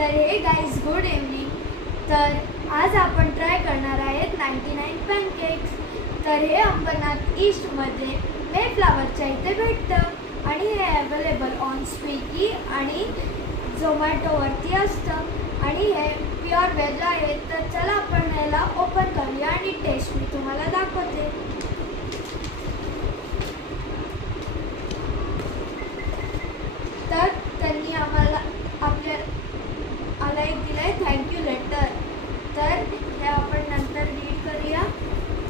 तर हे guys good evening. तर आज आपण ट्राय करणार आहेत 99 पॅनकेक्स. तर हे अंबरनाथ ईस्टमध्ये मेफ्लावरच्या इथे भेटतं आणि हे अवेलेबल ऑन स्विगी आणि झोमॅटोवरती असतं आणि हे प्युअर व्हेज आहे. तर चला आपण याला ओपन करूया आणि टेस्ट मी तुम्हाला दाखवते. तर त्यांनी आम्हाला एक दिलं आहे थँक्यू लेटर. तर हे आपण नंतर रीड करूया.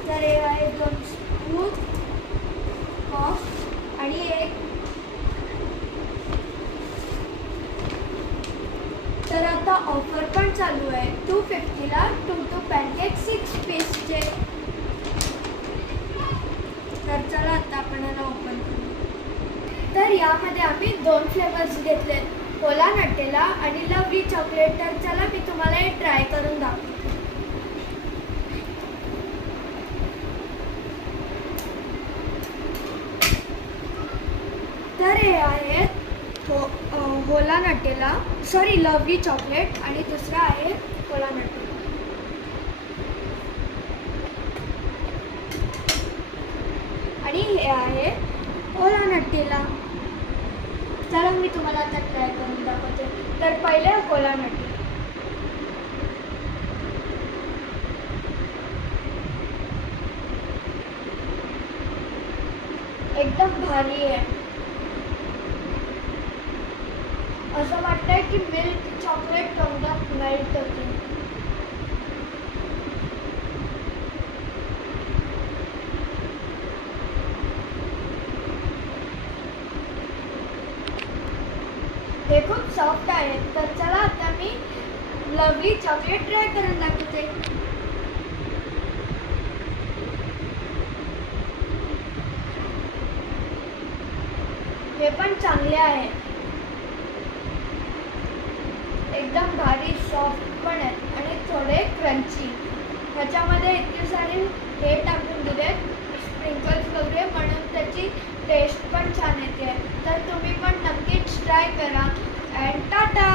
तर हे आहे 2 स्पून कॉफ आणि एक. तर आता ऑफर पण चालू आहे 250ला 2 पॅनकेक 6 पीसचे. तर चला आता आपण याला ओपन करू. तर यामध्ये आम्ही 2 फ्लेवर्स घेतले, कोला नटेला आणि लवली चॉकलेट. तर चला मी तुम्हाला हे ट्राय करून दाखवते. तर हे आहेत होला नटेला लवली चॉकलेट आणि दुसरा आहे कोला नटेला. आणि हे आहे होला नटेला. चला मी तुम्हाला आता ट्राय करून दाखवते. तर पहिले कोला नटेला. एकदम भारी आहे. असं वाटतंय की मिल्क चॉकलेट तोंडात मेल्ट होते. हे खूप सॉफ्ट आहे. तर चला आता मी लवली चॉकलेट ट्राय करून दाखवते. हे पण चांगले आहे. एकदम भारी सॉफ्ट पण आहे आणि थोडे क्रंची. ह्याच्यामध्ये इतके सारे हे टाकून दिले स्प्रिंकल्स वगैरे, म्हणून त्याची टेस्ट पण छान येते. तर तुम्ही पण नक्कीच ट्राय करा. अँड टाटा.